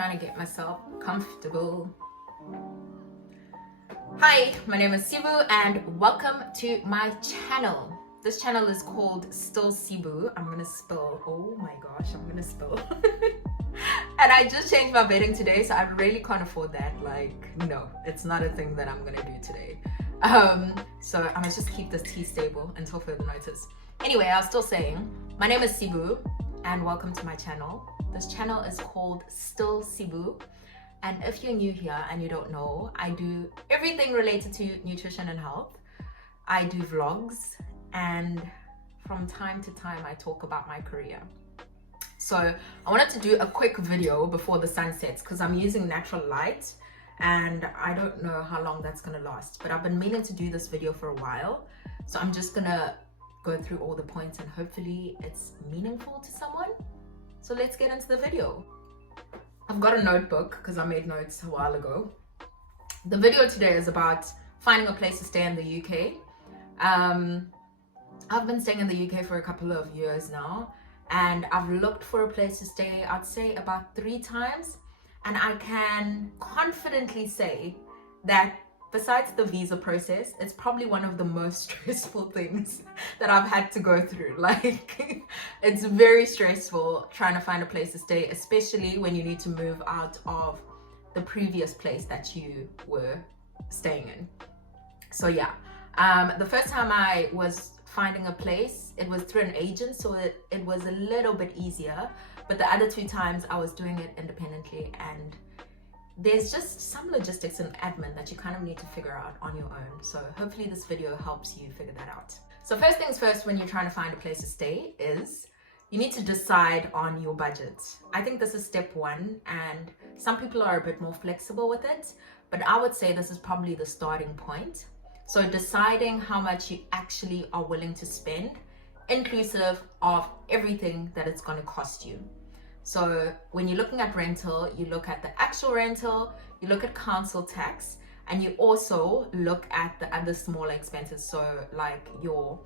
trying to get myself comfortable. Hi, my name is Sibu and welcome to my channel. This channel is called Still Sibu. I'm gonna spill. Oh my gosh, I'm gonna spill. And I just changed my bedding today, so I really can't afford that. Like, no, it's not a thing that I'm gonna do today. So I must just keep this tea stable until further notice. Anyway, I was still saying, my name is Sibu and welcome to my channel. This channel is called Still Sibu. And if you're new here and you don't know, I do everything related to nutrition and health. I do vlogs, and from time to time I talk about my career. So I wanted to do a quick video before the sun sets because I'm using natural light and I don't know how long that's gonna last, but I've been meaning to do this video for a while. So I'm just gonna go through all the points and hopefully it's meaningful to someone. So let's get into the video. I've got a notebook because I made notes a while ago. The video today is about finding a place to stay in the UK. I've been staying in the UK for a couple of years now, and I've looked for a place to stay, I'd say about 3 times, and I can confidently say that besides the visa process, it's probably one of the most stressful things that I've had to go through. Like, it's very stressful trying to find a place to stay, especially when you need to move out of the previous place that you were staying in. So yeah, the first time I was finding a place, it was through an agent, so it was a little bit easier. But the other 2 times I was doing it independently, and there's just some logistics and admin that you kind of need to figure out on your own. So hopefully this video helps you figure that out. So first things first, when you're trying to find a place to stay, is you need to decide on your budget. I think this is step 1, and some people are a bit more flexible with it, but I would say this is probably the starting point. So deciding how much you actually are willing to spend, inclusive of everything that it's going to cost you. So when you're looking at rental, you look at the actual rental, you look at council tax, and you also look at the other smaller expenses. So like your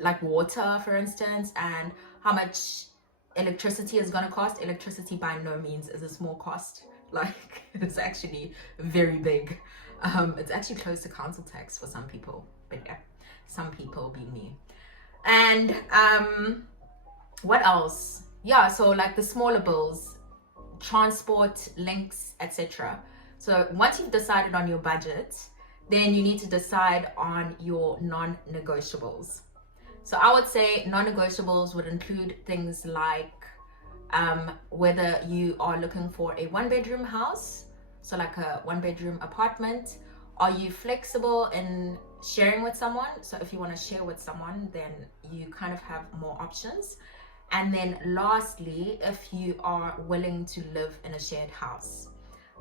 like water, for instance, and how much electricity is going to cost. Electricity by no means is a small cost. Like, it's actually very big. It's actually close to council tax for some people, but yeah, some people being me. And what else? Yeah, so like the smaller bills, transport, links, etc. So once you've decided on your budget, then you need to decide on your non-negotiables. So I would say non-negotiables would include things like whether you are looking for a 1-bedroom house, so like a 1-bedroom apartment. Are you flexible in sharing with someone? So if you want to share with someone, then you kind of have more options. And then lastly, if you are willing to live in a shared house.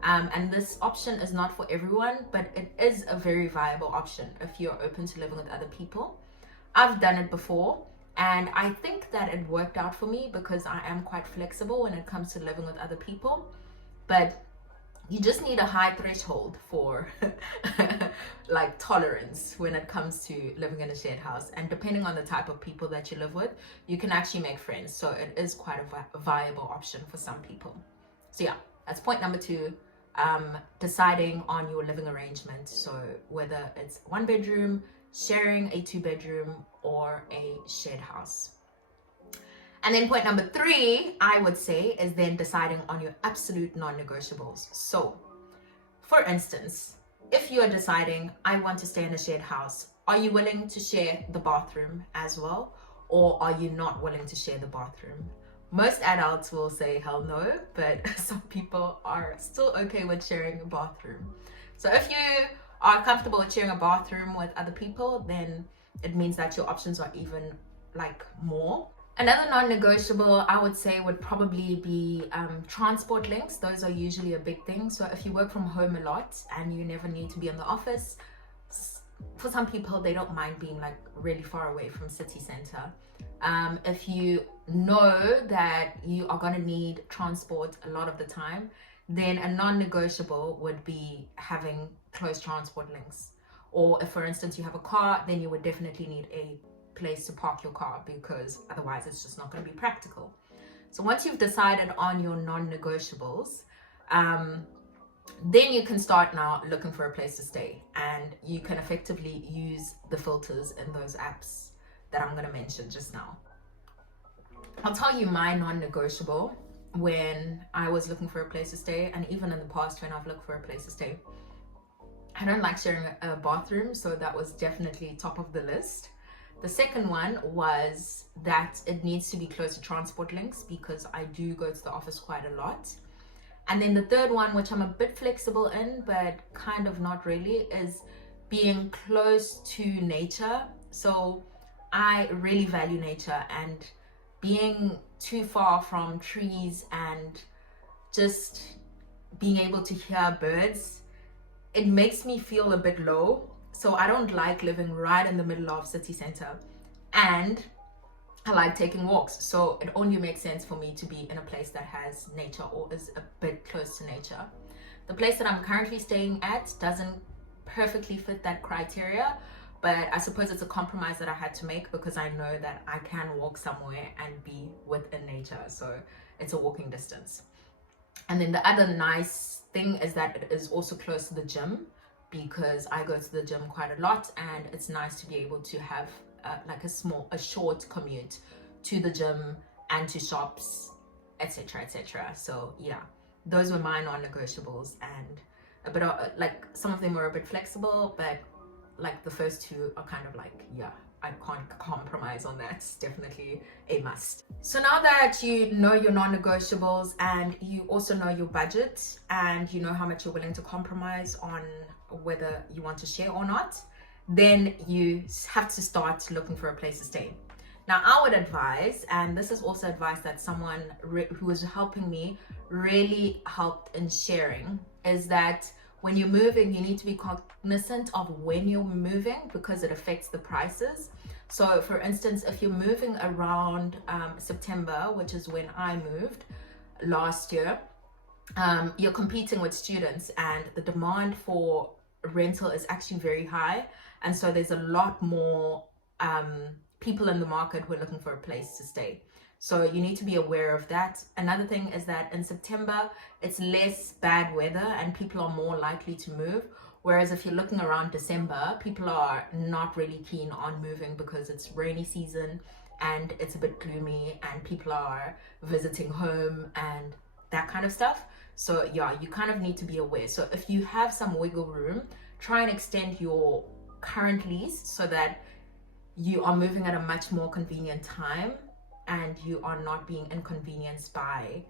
And this option is not for everyone, but it is a very viable option if you're open to living with other people. I've done it before, and I think that it worked out for me because I am quite flexible when it comes to living with other people. But you just need a high threshold for like tolerance when it comes to living in a shared house. And depending on the type of people that you live with, you can actually make friends. So it is quite a viable option for some people. So yeah, that's point number 2, deciding on your living arrangement. So whether it's 1 bedroom, sharing a 2-bedroom, or a shared house. And then point number 3, I would say, is then deciding on your absolute non-negotiables. So, for instance, if you are deciding, I want to stay in a shared house, are you willing to share the bathroom as well? Or are you not willing to share the bathroom? Most adults will say, hell no, but some people are still okay with sharing a bathroom. So if you are comfortable with sharing a bathroom with other people, then it means that your options are even like more. Another non-negotiable, I would say, would probably be transport links. Those are usually a big thing. So if you work from home a lot and you never need to be in the office, for some people, they don't mind being like really far away from city center. If you know that you are going to need transport a lot of the time, then a non-negotiable would be having close transport links. Or if, for instance, you have a car, then you would definitely need a place to park your car because otherwise it's just not going to be practical. So once you've decided on your non-negotiables, then you can start now looking for a place to stay, and you can effectively use the filters in those apps that I'm going to mention just now. I'll tell you my non-negotiable when I was looking for a place to stay, and even in the past when I've looked for a place to stay. I don't like sharing a bathroom, so that was definitely top of the list. The second one was that it needs to be close to transport links, because I do go to the office quite a lot. And then the third one, which I'm a bit flexible in, but kind of not really, is being close to nature. So I really value nature, and being too far from trees and just being able to hear birds, it makes me feel a bit low. So I don't like living right in the middle of city center, and I like taking walks. So it only makes sense for me to be in a place that has nature or is a bit close to nature. The place that I'm currently staying at doesn't perfectly fit that criteria, but I suppose it's a compromise that I had to make, because I know that I can walk somewhere and be within nature. So it's a walking distance. And then the other nice thing is that it is also close to the gym, because I go to the gym quite a lot, and it's nice to be able to have like a short commute to the gym and to shops, etc., etc. So yeah, those were my non-negotiables, and a bit of, like, some of them were a bit flexible, but like the first two are kind of like, yeah, I can't compromise on that. It's definitely a must. So now that you know your non-negotiables, and you also know your budget, and you know how much you're willing to compromise on whether you want to share or not, then you have to start looking for a place to stay. Now, I would advise, and this is also advice that someone who was helping me really helped in sharing, is that when you're moving, you need to be cognizant of when you're moving, because it affects the prices. So for instance, if you're moving around September, which is when I moved last year, you're competing with students, and the demand for rental is actually very high. And so there's a lot more people in the market who are looking for a place to stay. So you need to be aware of that. Another thing is that in September, it's less bad weather and people are more likely to move. Whereas if you're looking around December, people are not really keen on moving, because it's rainy season and it's a bit gloomy, and people are visiting home and that kind of stuff. So yeah, you kind of need to be aware. So if you have some wiggle room, try and extend your current lease so that you are moving at a much more convenient time, and you are not being inconvenienced by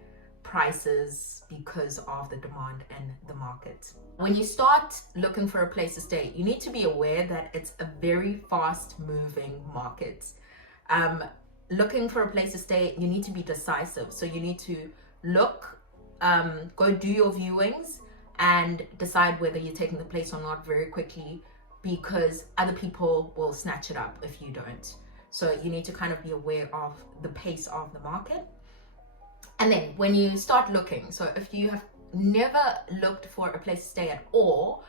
prices because of the demand in the market. When you start looking for a place to stay, you need to be aware that it's a very fast moving market. Looking for a place to stay, you need to be decisive. So you need to look, go do your viewings, and decide whether you're taking the place or not very quickly, because other people will snatch it up if you don't. So you need to kind of be aware of the pace of the market. And then when you start looking, so if you have never looked for a place to stay at all,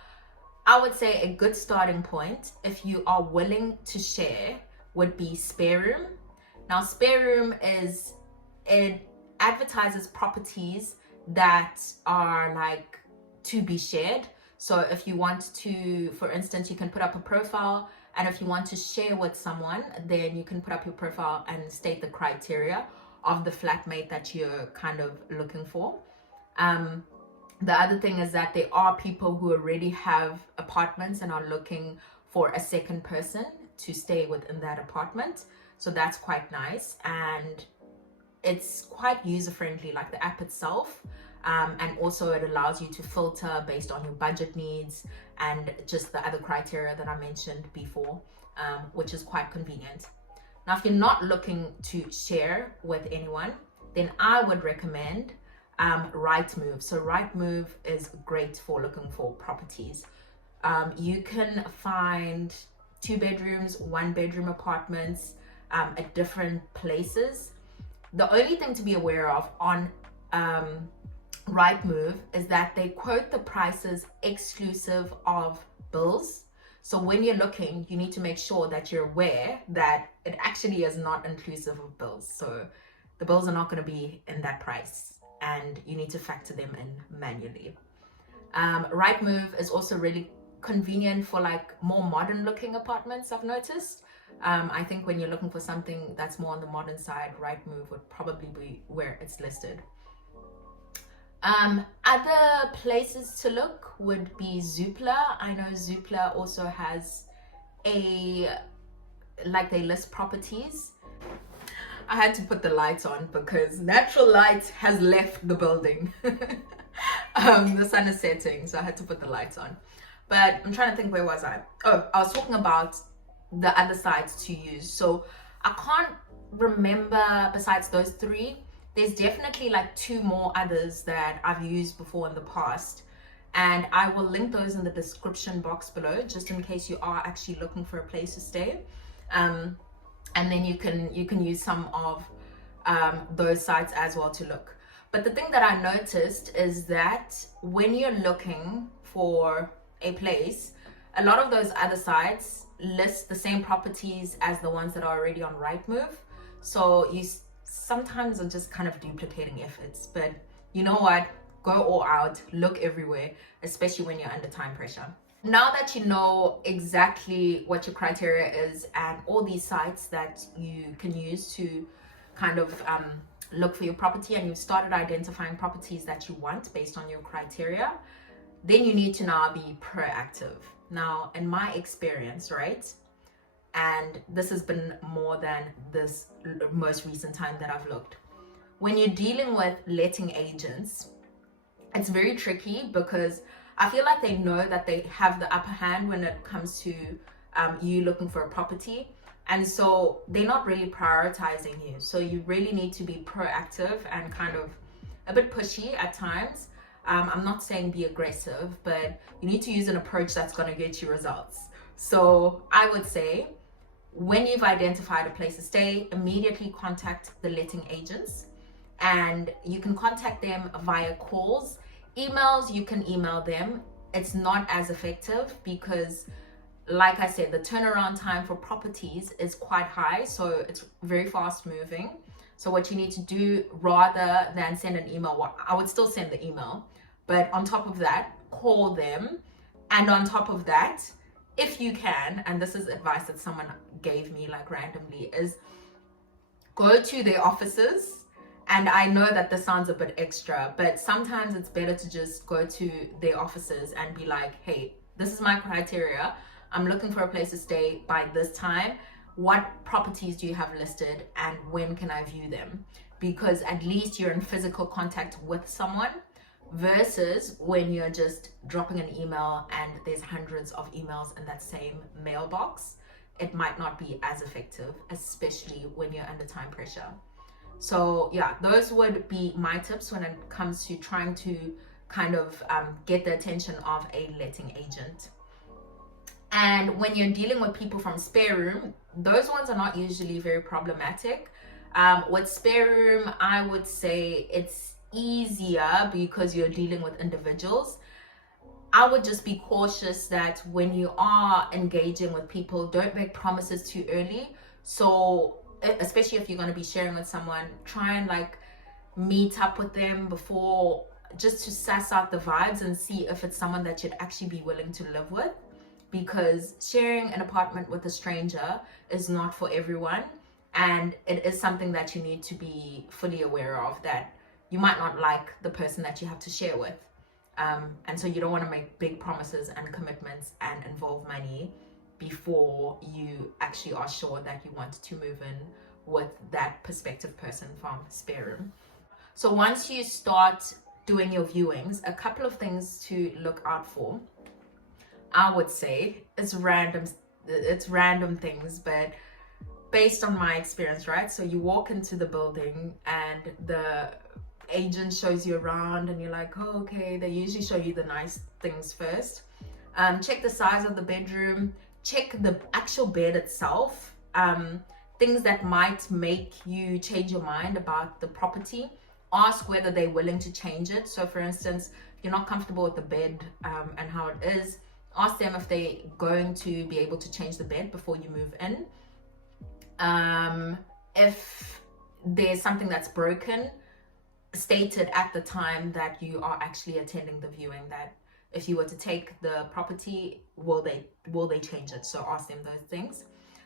I would say a good starting point, if you are willing to share, would be Spare Room. Now, Spare Room it advertises properties that are like to be shared. So if you want to, for instance, you can put up a profile, and if you want to share with someone, then you can put up your profile and state the criteria of the flatmate that you're kind of looking for. The other thing is that there are people who already have apartments and are looking for a second person to stay within that apartment. So that's quite nice, and it's quite user-friendly, like the app itself. And also it allows you to filter based on your budget needs and just the other criteria that I mentioned before, which is quite convenient. Now, if you're not looking to share with anyone, then I would recommend Rightmove. So Rightmove is great for looking for properties. You can find 2 bedrooms, 1 bedroom apartments at different places. The only thing to be aware of on Rightmove is that they quote the prices exclusive of bills. So when you're looking, you need to make sure that you're aware that it actually is not inclusive of bills. So the bills are not going to be in that price, and you need to factor them in manually. Rightmove is also really convenient for like more modern looking apartments, I've noticed. I think when you're looking for something that's more on the modern side, Rightmove would probably be where it's listed. Other places to look would be Zoopla. I know Zoopla also has like they list properties. I had to put the lights on because natural light has left the building. The sun is setting, so I had to put the lights on. But I'm trying to think, where was I? Oh, I was talking about the other sites to use. So I can't remember besides those three. There's definitely like 2 more others that I've used before in the past, and I will link those in the description box below, just in case you are actually looking for a place to stay. And then you can use some of those sites as well to look. But the thing that I noticed is that when you're looking for a place, a lot of those other sites list the same properties as the ones that are already on Rightmove. So you sometimes are just kind of duplicating efforts. But you know what? Go all out, look everywhere, especially when you're under time pressure. Now that you know exactly what your criteria is and all these sites that you can use to kind of look for your property, and you've started identifying properties that you want based on your criteria, then you need to now be proactive. Now, in my experience, right, and this has been more than this most recent time that I've looked, when you're dealing with letting agents, it's very tricky because I feel like they know that they have the upper hand when it comes to you looking for a property. And so they're not really prioritizing you. So you really need to be proactive and kind of a bit pushy at times. I'm not saying be aggressive, but you need to use an approach that's going to get you results. So I would say, when you've identified a place to stay, immediately contact the letting agents, and you can contact them via calls. Emails, you can email them. It's not as effective because, like I said, the turnaround time for properties is quite high, so it's very fast moving. So what you need to do, rather than send an email, well, I would still send the email, but on top of that, call them. And on top of that, if you can, and this is advice that someone gave me like randomly, is go to their offices. And I know that this sounds a bit extra, but sometimes it's better to just go to their offices and be like, hey, this is my criteria. I'm looking for a place to stay by this time. What properties do you have listed and when can I view them? Because at least you're in physical contact with someone, versus when you're just dropping an email and there's hundreds of emails in that same mailbox. It might not be as effective, especially when you're under time pressure. So yeah, those would be my tips when it comes to trying to kind of get the attention of a letting agent. And when you're dealing with people from spare room, those ones are not usually very problematic. With spare room, I would say it's easier because you're dealing with individuals. I would just be cautious that when you are engaging with people, don't make promises too early. So especially if you're going to be sharing with someone, try and like meet up with them before, just to suss out the vibes and see if it's someone that you'd actually be willing to live with. Because sharing an apartment with a stranger is not for everyone, and it is something that you need to be fully aware of, that you might not like the person that you have to share with. And so you don't want to make big promises and commitments and involve money before you actually are sure that you want to move in with that prospective person from spare room. So once you start doing your viewings, a couple of things to look out for, I would say, it's random things, but based on my experience, right? So you walk into the building and the agent shows you around and you're like, oh, okay. They usually show you the nice things first. Check the size of the bedroom, check the actual bed itself, things that might make you change your mind about the property. Ask whether they're willing to change it. So for instance, if you're not comfortable with the bed and how it is, ask them if they're going to be able to change the bed before you move in. If there's something that's broken, stated at the time that you are actually attending the viewing, that if you were to take the property, will they change it? So ask them those things.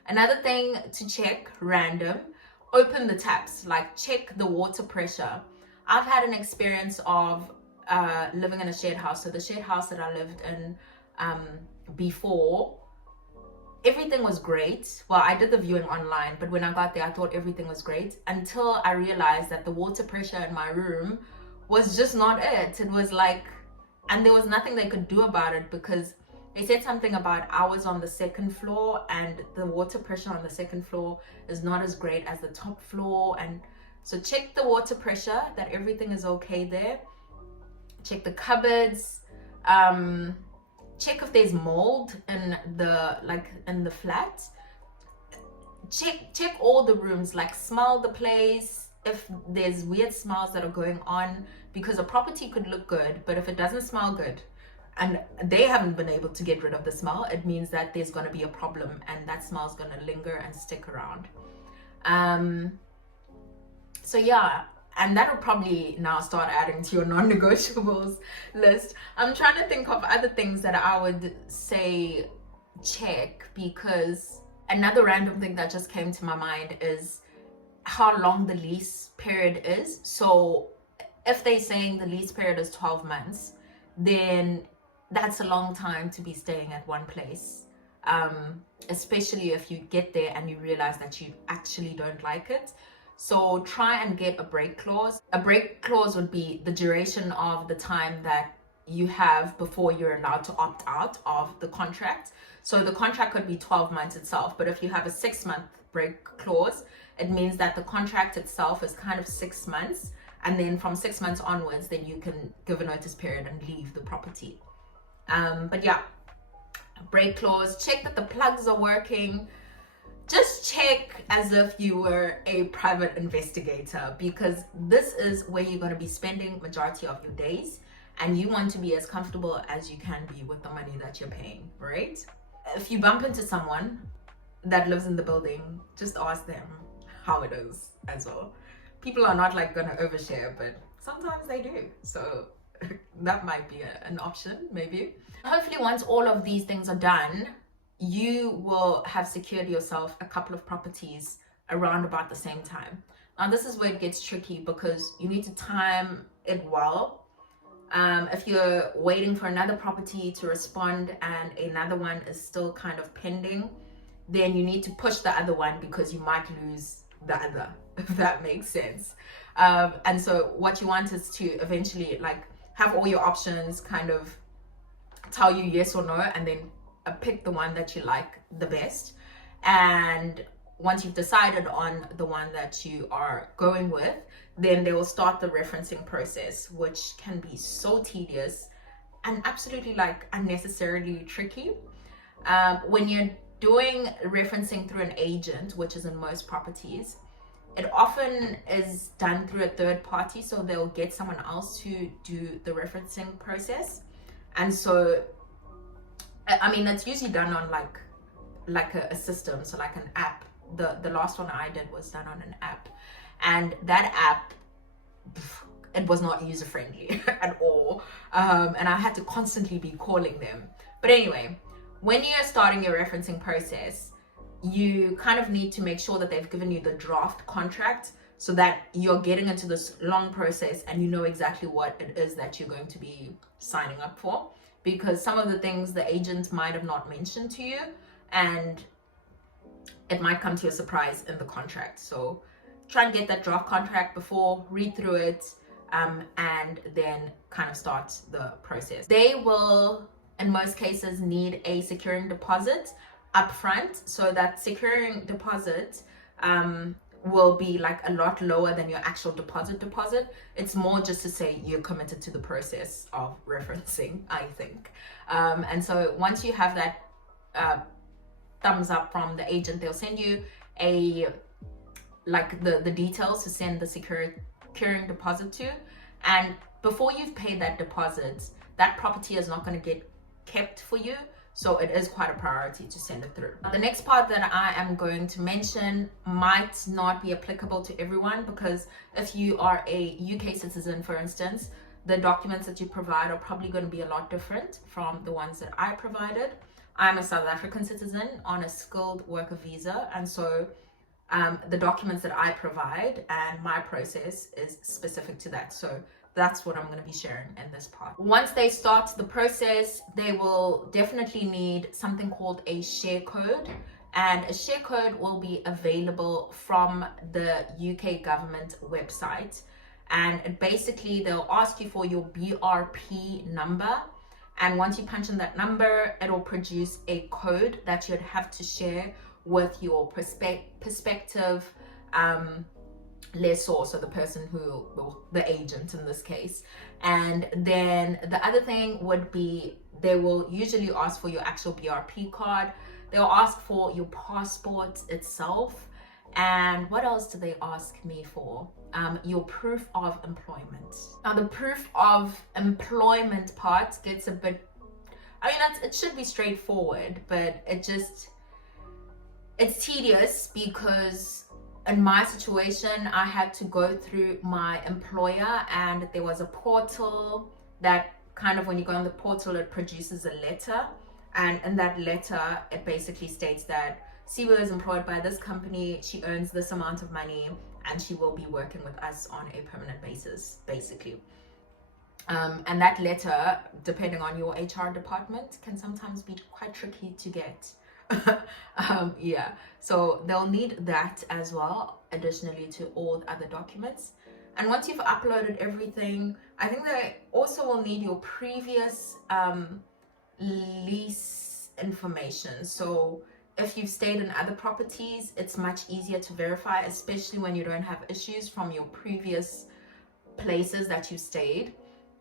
Another thing to check, random, open the taps, like check the water pressure. I've had an experience of living in a shared house. So the shared house that I lived in before, everything was great. Well, I did the viewing online, but when I got there, I thought everything was great until I realized that the water pressure in my room was just not it. It was like, and there was nothing they could do about it, because they said something about I was on the second floor and the water pressure on the second floor is not as great as the top floor. And so check the water pressure, that everything is okay there. Check the cupboards. Check if there's mold in the flat. Check all the rooms, like smell the place if there's weird smells that are going on, because a property could look good, but if it doesn't smell good and they haven't been able to get rid of the smell, it means that there's going to be a problem, and that smell is going to linger and stick around. So yeah, and that'll probably now start adding to your non-negotiables list. I'm trying to think of other things that I would say check, because another random thing that just came to my mind is how long the lease period is. So if they're saying the lease period is 12 months, then that's a long time to be staying at one place. Especially if you get there and you realize that you actually don't like it. So try and get a break clause. A break clause would be the duration of the time that you have before you're allowed to opt out of the contract. So the contract could be 12 months itself, but if you have a 6-month break clause, it means that the contract itself is kind of 6 months, and then from 6 months onwards, then you can give a notice period and leave the property. But yeah, break clause, check that the plugs are working. Just check as if you were a private investigator, because this is where you're going to be spending majority of your days, and you want to be as comfortable as you can be with the money that you're paying, right? If you bump into someone that lives in the building, just ask them how it is as well. People are not like going to overshare, but sometimes they do. So that might be an option, maybe. Hopefully once all of these things are done, you will have secured yourself a couple of properties around about the same time. Now this is where it gets tricky, because you need to time it well. If you're waiting for another property to respond and another one is still kind of pending, then you need to push the other one, because you might lose the other, if that makes sense. And so what you want is to eventually like have all your options kind of tell you yes or no, and then pick the one that you like the best. And once you've decided on the one that you are going with, then they will start the referencing process, which can be so tedious and absolutely like unnecessarily tricky. When you're doing referencing through an agent, which is in most properties, it often is done through a third party, so they'll get someone else to do the referencing process. And so I mean, it's usually done on like a system, so like an app. The last one I did was done on an app, and that app, it was not user friendly at all, and I had to constantly be calling them. But anyway, when you're starting your referencing process, you kind of need to make sure that they've given you the draft contract, so that you're getting into this long process and you know exactly what it is that you're going to be signing up for. Because some of the things the agent might have not mentioned to you, and it might come to a surprise in the contract. So try and get that draft contract before, read through it, and then kind of start the process. They will, in most cases, need a securing deposit up front. So that securing deposit will be like a lot lower than your actual deposit. It's more just to say you're committed to the process of referencing, I think. And so once you have that thumbs up from the agent, they'll send you the details to send the securing deposit to. And before you've paid that deposit, that property is not going to get kept for you. So it is quite a priority to send it through. The next part that I am going to mention might not be applicable to everyone, because if you are a UK citizen, for instance, the documents that you provide are probably going to be a lot different from the ones that I provided. I'm a South African citizen on a skilled worker visa, and so the documents that I provide and my process is specific to that. So that's what I'm going to be sharing in this part. Once they start the process, they will definitely need something called a share code, and a share code will be available from the UK government website. And basically they'll ask you for your BRP number, and once you punch in that number, it'll produce a code that you'd have to share with your prospective lessor, so the person who, well, the agent in this case. And then the other thing would be, they will usually ask for your actual BRP card. They'll ask for your passport itself. And what else do they ask me for? Your proof of employment. Now the proof of employment part gets a bit, I mean, it should be straightforward, but it's tedious, because in my situation, I had to go through my employer, and there was a portal that kind of, when you go on the portal, it produces a letter. And in that letter, it basically states that Siwa is employed by this company, she earns this amount of money, and she will be working with us on a permanent basis, basically. And that letter, depending on your HR department, can sometimes be quite tricky to get. Yeah, so they'll need that as well, additionally to all the other documents. And once you've uploaded everything, I think they also will need your previous lease information. So if you've stayed in other properties, it's much easier to verify, especially when you don't have issues from your previous places that you stayed.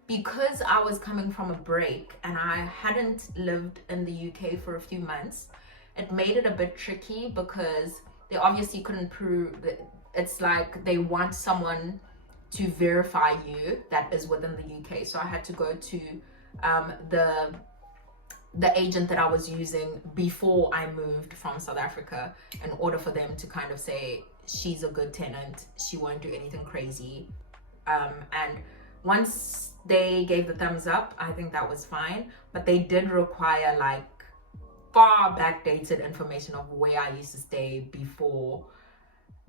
Because I was coming from a break and I hadn't lived in the UK for a few months, it made it a bit tricky, because they obviously couldn't prove that. It's like they want someone to verify you that is within the UK. So I had to go to the agent that I was using before I moved from South Africa, in order for them to kind of say, she's a good tenant, she won't do anything crazy. And once they gave the thumbs up, I think that was fine. But they did require like far backdated information of where I used to stay before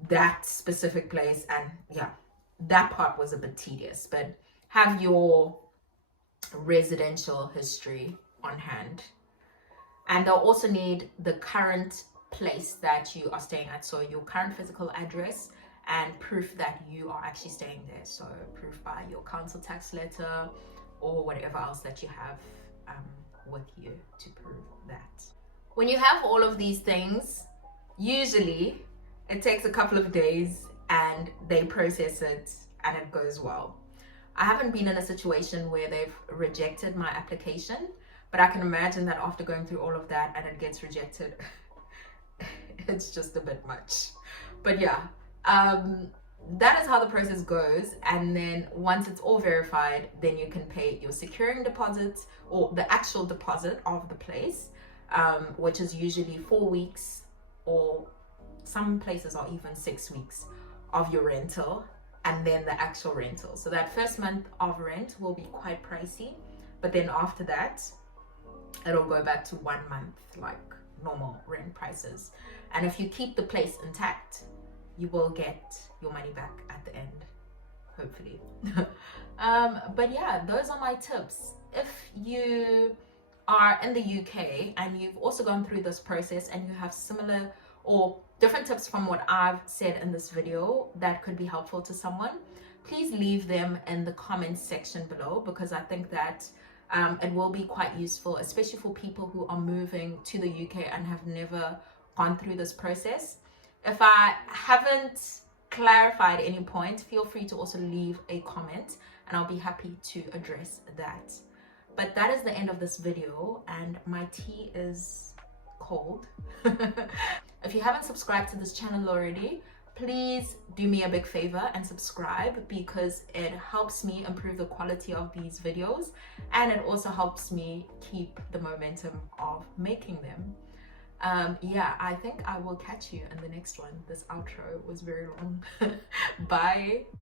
that specific place. And yeah, that part was a bit tedious. But have your residential history on hand. And they'll also need the current place that you are staying at, so your current physical address, and proof that you are actually staying there. So proof by your council tax letter or whatever else that you have with you to prove that. When you have all of these things, usually it takes a couple of days and they process it and it goes well. I haven't been in a situation where they've rejected my application, but I can imagine that after going through all of that and it gets rejected, it's just a bit much. But yeah, that is how the process goes. And then once it's all verified, then you can pay your securing deposits, or the actual deposit of the place, which is usually 4 weeks, or some places are even 6 weeks of your rental, and then the actual rental. So that first month of rent will be quite pricey, but then after that, it'll go back to 1 month, like normal rent prices. And if you keep the place intact, you will get your money back at the end, hopefully. But yeah, those are my tips. If you are in the UK and you've also gone through this process and you have similar or different tips from what I've said in this video that could be helpful to someone, please leave them in the comments section below, because I think that it will be quite useful, especially for people who are moving to the UK and have never gone through this process. If I haven't clarified any point, feel free to also leave a comment and I'll be happy to address that. But that is the end of this video, and my tea is cold. If you haven't subscribed to this channel already, please do me a big favor and subscribe, because it helps me improve the quality of these videos, and it also helps me keep the momentum of making them. Yeah, I think I will catch you in the next one. This outro was very long. Bye.